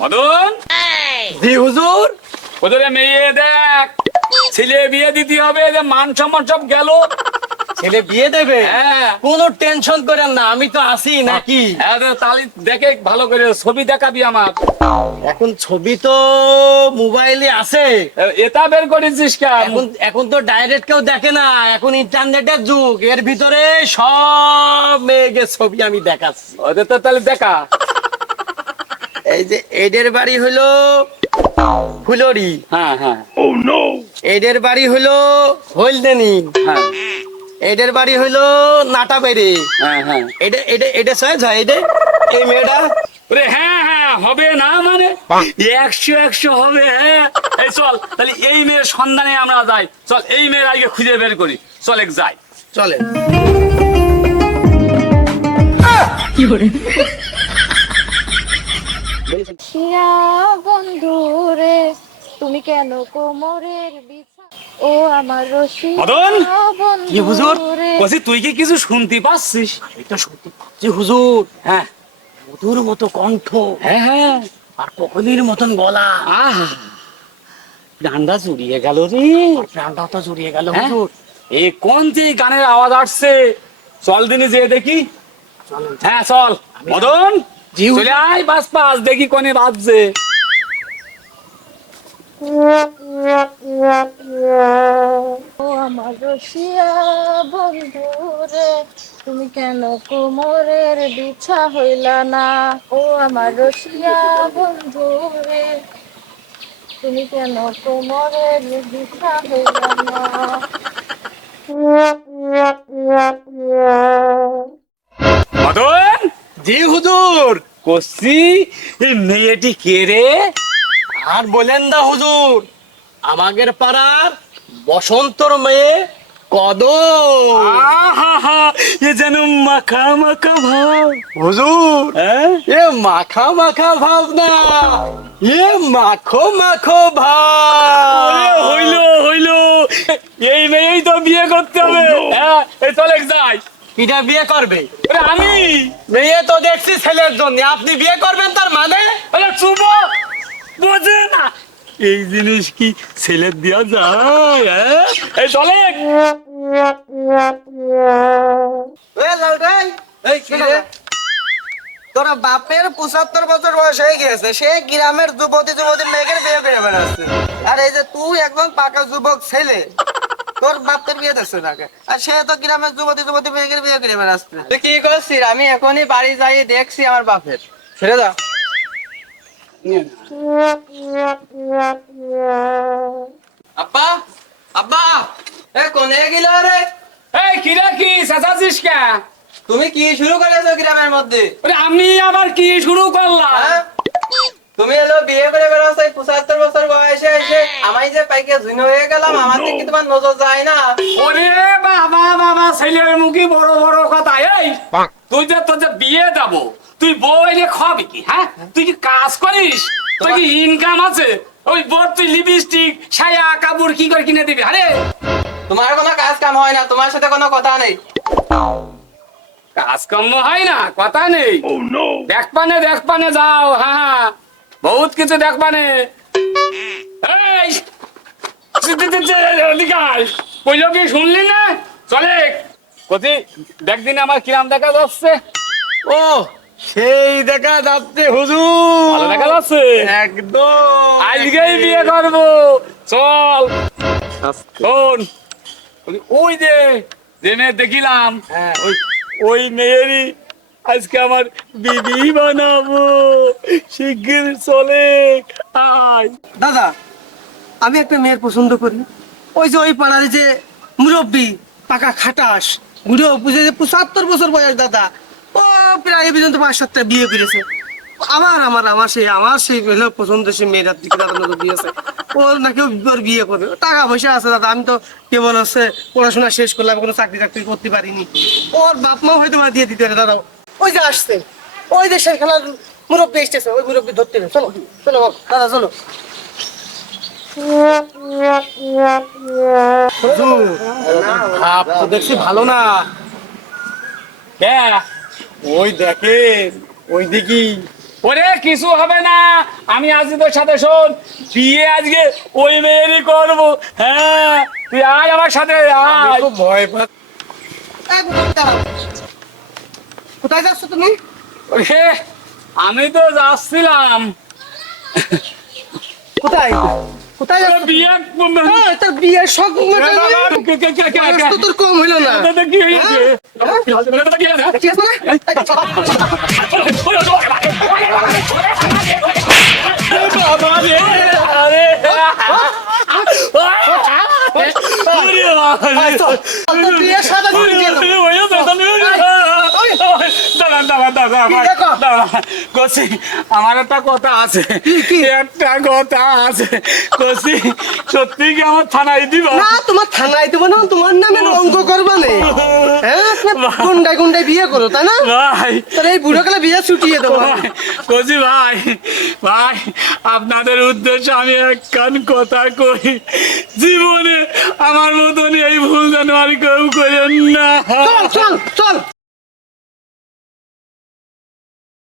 মদন, জি হুজুর। ওদের মেয়ে দেখ, ছেলে বিয়ে দিতে হবে, যে মান সম্মান সব গেল। ছেলে বিয়ে দেবে? হ্যাঁ। কোনো টেনশন করেন না, আমি তো আছি নাকি। তাহলে দেখে ভালো করে ছবি দেখাবি আমার। এখন ছবি তো মোবাইলে আছে। এটা বের করেছিস কেন? এখন এখন তো ডাইরেক্ট কেউ দেখে না, এখন ইন্টারনেটের যুগ, এর ভিতরে সব মেয়েকে ছবি আমি দেখাচ্ছি। ওদের তো তাহলে দেখা। এই যে এদের বাড়ি হলো ফুলরি, হ্যাঁ হ্যাঁ এদের বাড়ি হলো হলদেনি, হ্যাঁ এদের বাড়ি হলো নাটা বেড়ে। হ্যাঁ হ্যাঁ। এটা এটা এটা সহজ হয়। এটা এই মেয়েটা ওরে হ্যাঁ হ্যাঁ হবে না মানে 100 হবে। হ্যাঁ এই চল তাহলে এই মেয়ের সন্ধানে আমরা যাই। চল এই মেয়ের আগে খুঁজে বের করি। চল এক যাই। চলে। শিয়া বন্ধুরে তুমি কেন কোমরের বিছা ও আমার রশি মদন! কি হুজুর? বন্ধুরে বলছি তুই কি কিছু শুনতে পাচ্ছিস? এটা সত্যি জি হুজুর। হ্যাঁ মধুর মতো কণ্ঠ হ্যাঁ হ্যাঁ। আর কোকিলের মতন গলা, আহা ডান্ডা জুড়িয়ে গেল রে। আর প্রাণটাও তো জুড়িয়ে গেল হ্যাঁ? হুজুর। এই কোন যে গানের আওয়াজ আসছে? চল দিনে যে দেখি। চলেন। হ্যাঁ চল মদন, জি হুজুর। চলে আয় বাস পাস দেখি কোনে বাজছে। ও আমার রশিয়া বন্ধুরে তুমি কেন কোমরের বিছা হইলা না ও আমার রশিয়া বন্ধুরে তুমি কেন কোমরের বিছা হইলা না। মদন, জি হুজুর। কষি এই মেয়েটি কে রে? আর বলেন না হুজুর, আমাদের পাড়ার বসন্তর মেয়ে কদম। আহা এ যেন মাখা মাখা ভাব। হুজুর, হ্যাঁ এ মাখা মাখা ভাব না, এ মাখো মাখো ওরে ভাব। হইলো হইলো, এই মেয়েই তো বিয়ে করতে হবে। হ্যাঁ এই চল এক যাই। কিটা বিয়ে করবে? ওরে আমি মেয়ে তো দেখছি ছেলের জন্য, আপনি বিয়ে করবেন তার মানে? ওরে চুপ, বোঝে না এই জিনিস কি ছেলের দেওয়া যায়? হ্যাঁ এই চলে। এই কি রে? তোর বাপের 75 বছর বয়স হয়ে গেছে, সে গ্রামের যুবতী যুবতী মেয়েকে বিয়ে করে বেড়াচ্ছে, আর এই যে তুই একজন পাকা যুবক ছেলে, তোর বাপের বিয়ে দেখছে নাকি? আর সে তো গ্রামের যুবতী যুবতী মেয়েকে বিয়ে করে বেড়াচ্ছে। তুই কি করছিস? আমি এখনই বাড়ি যাই দেখছি আমার বাপের। ছেড়ে দাও। আব্বা, আব্বা, এ কোনে গেল রে? এই কিরা কি সাজাছিস কে? তুমি কি শুরু করেছো গ্রামের মধ্যে? ওরে আমি আবার কি শুরু করলাম? হ্যাঁ? তুমি এলো বিয়ে করে বেড়াচ্ছো 75 বছর বয়সে এসে, আমি যে পাইকে ঝুনো হয়ে গেলাম, আমার দিকে কি তোমার নজর যায় না? ওরে বাবা বাবা, ছেলের মুখে বড় বড় কথা। এই তুই যে তোর যে বিয়ে দেবো, তুই বউ এনে খাবি কি? হ্যাঁ তুই কি কাজ করিস? তুই কি ইনকাম আছে? ওই বর তুই লিপস্টিক ছায়া কাপড় কি করে কিনে দিবি? আরে তোমার কোনো কাজ কাম হয় না, তোমার সাথে কোনো কথা নেই। কাজকর্ম হয় না, কথা নেই। দেখ পানে যাও। হ্যাঁ বহুত কিছু দেখ পানে। এই ওদিকে আয়। কইলো কি শুনলি না? চলে কতি দেখ দিন আমার কিরাম দেখা যাচ্ছে। ও সেই দেখা যাচ্ছে হুজুর, ভালো দেখা যাচ্ছে। একদম আজকেই বিয়ে করবো। চল শোন, ওই যে যে মেয়ে দেখিলাম, হ্যাঁ। ওই মেয়েরই আজকে আমার বিবি বানাবো। শিগগির চলে আয়। দাদা, আমি একটা মেয়ের পছন্দ করি, ওই যে ওই পাড়ার যে মুরব্বী পাকা খাটাস, বুড়ো বুঝে 75 বছর বয়স দাদা, ও প্রায় এই পর্যন্ত 5-7টা বিয়ে করেছে। আমার সেই হলো পছন্দ, সে মেয়েটার দিকে দাদা নজর দিয়েছে, ও নাকি ওর বিয়ে করবে। টাকা পয়সা আছে দাদা, আমি তো কেবল হচ্ছে পড়াশোনা শেষ করলাম, কোনো চাকরি টাকরি করতে পারিনি। ওর বাপ মাও হয়তো আমার দিয়ে দিতে পারে দাদা। ওই যে আসছে, ওই যে সেই খেলার মুরব্বী এসেছে, ওই মুরব্বী ধরতে হবে। চলো চলো বাবা, দাদা চলো। ভাব তো দেখছি ভালো না। হ্যাঁ ওই দেখেন ওই দেখি ওরে কিছু হবে না, আমি আজকে তোর সাথে শোন, বিয়ে আজকে ওই মেয়েরই করবো। হ্যাঁ তুই আয় আমার সাথে আমি আয়। খুব ভয় পাচ্ছি। কোথায় যাচ্ছ তুমি? ওরে আমি তো যাচ্ছিলাম কোথায় কোথায় যাচ্ছ? বিয়ে তোর বিয়ের শখ তোর কম হইলো না। কি হয়েছে? ঠিক আছে বাবা রে, আরে তোর বিয়ের সাথে আমার একটা কথা আছে, কি? একটা কথা আছে কসি, সত্যি কি আমার থানায় দিবা? না তোমার থানায় দেবো না, তোমার নামে অঙ্ক করবা নে। হ্যাঁ গুন্ডায় গুন্ডায় বিয়ে করো তাই না? ভাই তাহলে এই বুড়ো কালে বিয়ে ছুটিয়ে দেবো। কসি ভাই, ভাই আপনাদের উদ্দেশ্যে আমি একখান কথা কই, জীবনে আমার মতন এই ভুল যেন আর কেউ করেন না। চল চল চল